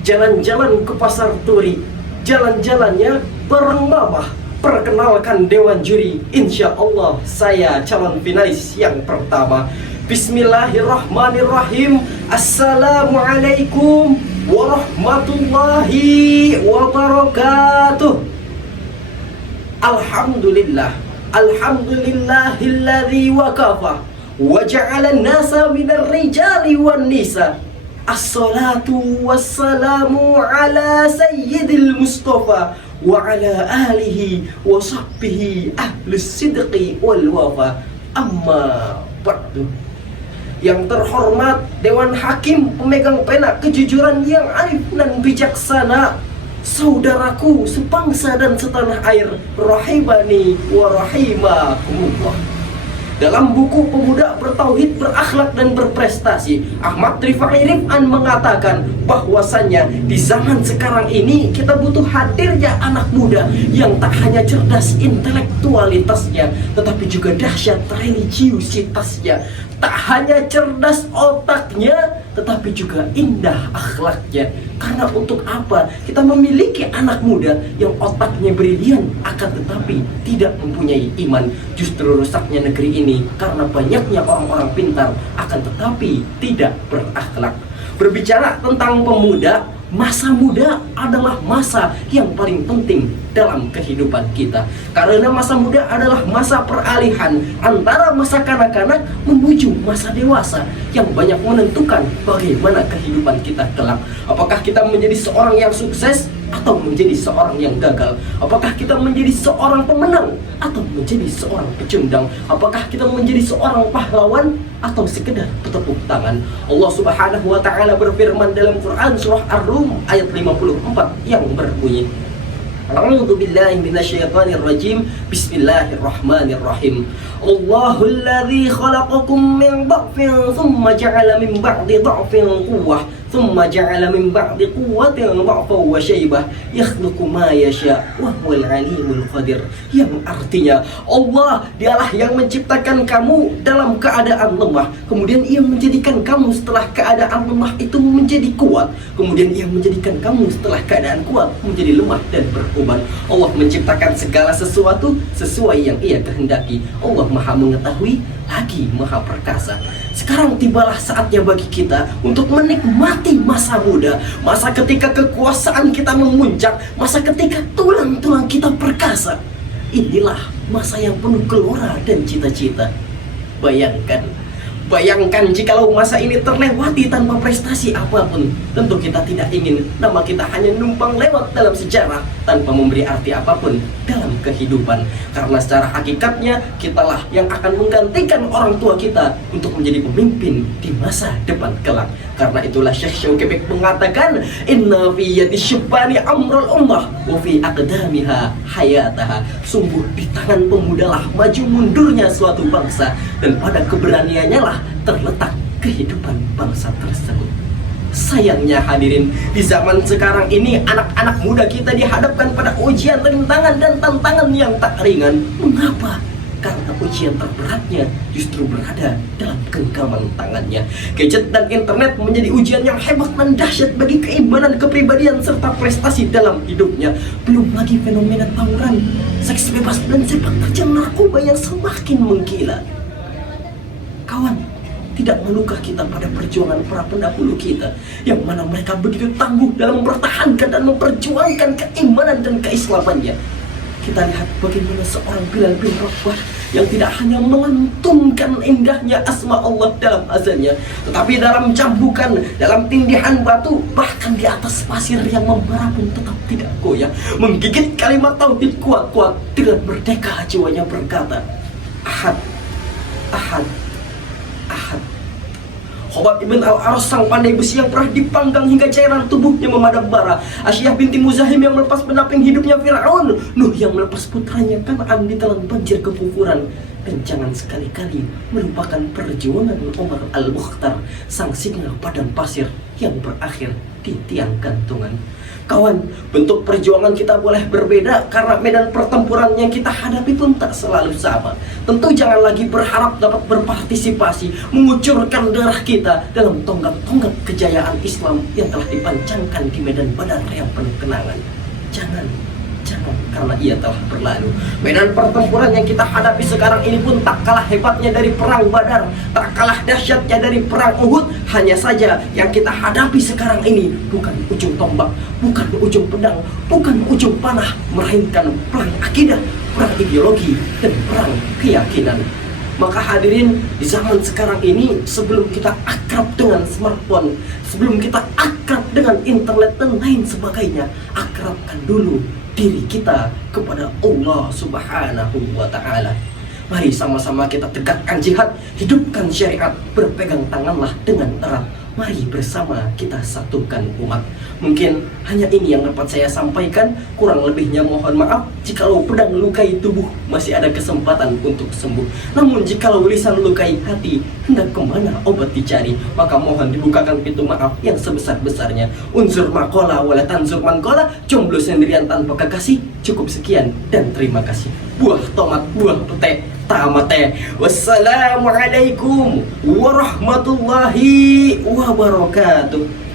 jalan-jalan ke pasar turi, jalan-jalannya bareng mama. Perkenalkan dewan juri, insya Allah saya calon finalis yang pertama. Bismillahirrahmanirrahim. Assalamualaikum warahmatullahi wabarakatuh. Alhamdulillah, alhamdulillahilladzi wakafa wa ja'alan nasa minar rijali wan nisa. Assalatu wassalamu ala sayyidil Mustafa wa ala alihi wa sahbihi ahlus sidqi wal wafa. Amma ba'du. Yang terhormat Dewan Hakim pemegang pena kejujuran yang arif dan bijaksana, saudaraku sebangsa dan setanah air, rahimani wa rahimakumullah. Dalam buku Pemuda Bertauhid, Berakhlak dan Berprestasi, Ahmad Rifai Rif'an mengatakan bahwasannya di zaman sekarang ini kita butuh hadirnya anak muda yang tak hanya cerdas intelektualitasnya, tetapi juga dahsyat religiusitasnya. Tak hanya cerdas otaknya, tetapi juga indah akhlaknya. Karena untuk apa kita memiliki anak muda yang otaknya brilian akan tetapi tidak mempunyai iman? Justru rusaknya negeri ini karena banyaknya orang-orang pintar akan tetapi tidak berakhlak. Berbicara tentang pemuda, masa muda adalah masa yang paling penting dalam kehidupan kita. Karena masa muda adalah masa peralihan antara masa kanak-kanak menuju masa dewasa yang banyak menentukan bagaimana kehidupan kita kelak. Apakah kita menjadi seorang yang sukses atau menjadi seorang yang gagal? Apakah kita menjadi seorang pemenang atau menjadi seorang pecundang? Apakah kita menjadi seorang pahlawan atau sekedar bertepuk tangan? Allah Subhanahu wa taala berfirman dalam Quran surah Ar-Rum ayat 54 yang berbunyi, A'udzu billahi minasyaitonir rajim. Bismillahirrahmanirrahim. Allahul ladzi khalaqakum min dha'fin tsumma ja'ala min ba'di dha'fin quwwah tsumma ja'ala min ba'di quwwatin dha'fan wa syaibah yakhluqu ma yasha wa huwal alimul qadir. Yang artinya Allah dialah yang menciptakan kamu dalam keadaan lemah, kemudian ia menjadikan kamu setelah keadaan lemah itu menjadi kuat, kemudian ia menjadikan kamu setelah keadaan kuat menjadi lemah dan beruban. Allah menciptakan segala sesuatu sesuai yang ia kehendaki. Allah Maha mengetahui lagi Maha perkasa. Sekarang tibalah saatnya bagi kita untuk menikmati masa muda, masa ketika kekuasaan kita memuncak, masa ketika tulang-tulang kita perkasa. Inilah masa yang penuh gelora dan cita-cita. Bayangkan jikalau masa ini terlewati tanpa prestasi apapun. Tentu kita tidak ingin nama kita hanya numpang lewat dalam sejarah tanpa memberi arti apapun dalam kehidupan. Karena secara hakikatnya kitalah yang akan menggantikan orang tua kita untuk menjadi pemimpin di masa depan kelak. Karena itulah Syekh Syauqi mengatakan, inna fi yadi syubani amrul ummah wa fi aqdamiha hayataha. Sungguh di tangan pemudalah maju mundurnya suatu bangsa, dan pada keberaniannya lah terletak kehidupan bangsa tersebut. Sayangnya hadirin, di zaman sekarang ini anak-anak muda kita dihadapkan pada ujian, rintangan dan tantangan yang tak ringan. Mengapa? Karena ujian terberatnya justru berada dalam genggaman tangannya. Gadget dan internet menjadi ujian yang hebat dan dahsyat bagi keimanan, kepribadian serta prestasi dalam hidupnya. Belum lagi fenomena tawuran, seks bebas dan sepak terjang narkoba yang semakin menggila. Kawan, tidak melukah kita pada perjuangan para pendahulu kita, yang mana mereka begitu tangguh dalam mempertahankan dan memperjuangkan keimanan dan keislamannya. Kita lihat bagaimana seorang Bilal bin Rabah yang tidak hanya melantunkan indahnya asma Allah dalam azannya, tetapi dalam cambukan, dalam tindihan batu, bahkan di atas pasir yang membara pun tetap tidak goyah, menggigit kalimat tauhid kuat-kuat dengan merdeka jiwanya berkata, Ahad, Ahad, Ahad. Khobab ibn al-Aras, sang pandai besi yang pernah dipanggang hingga cairan tubuhnya memadam bara, Asyiyah binti Muzahim yang melepas penaping hidupnya Fir'aun, Nuh yang melepas putranya Kan'an ditelan banjir kekufuran, dan jangan sekali-kali melupakan perjuangan Umar al-Mukhtar, sang singa padang pasir yang berakhir di tiang gantungan. Kawan, bentuk perjuangan kita boleh berbeda karena medan pertempuran yang kita hadapi pun tak selalu sama. Tentu jangan lagi berharap dapat berpartisipasi, mengucurkan darah kita dalam tonggak-tonggak kejayaan Islam yang telah dipancangkan di medan Badar yang penuh kenangan. Jangan, karena ia telah berlalu. Medan pertempuran yang kita hadapi sekarang ini pun tak kalah hebatnya dari perang Badar, tak kalah dahsyatnya dari perang Uhud. Hanya saja yang kita hadapi sekarang ini bukan ujung tombak, bukan ujung pedang, bukan ujung panah, melainkan perang akidah, perang ideologi, dan perang keyakinan. Maka hadirin, di zaman sekarang ini, sebelum kita akrab dengan smartphone, sebelum kita akrab dengan internet dan lain sebagainya, akrabkan dulu diri kita kepada Allah Subhanahu wa Ta'ala. Mari sama-sama kita tegakkan jihad, hidupkan syariat, berpegang tanganlah dengan erat. Mari bersama kita satukan umat. Mungkin hanya ini yang dapat saya sampaikan. Kurang lebihnya mohon maaf. Jikalau pedang lukai tubuh, masih ada kesempatan untuk sembuh. Namun jikalau lisan lukai hati, hendak kemana obat dicari? Maka mohon dibukakan pintu maaf yang sebesar-besarnya. Unsur makola wala tanzur mankola. Jomblo sendirian tanpa kekasih. Cukup sekian dan terima kasih. Buah tomat, buah pete, tamate. Wassalamualaikum warahmatullahi wabarakatuh.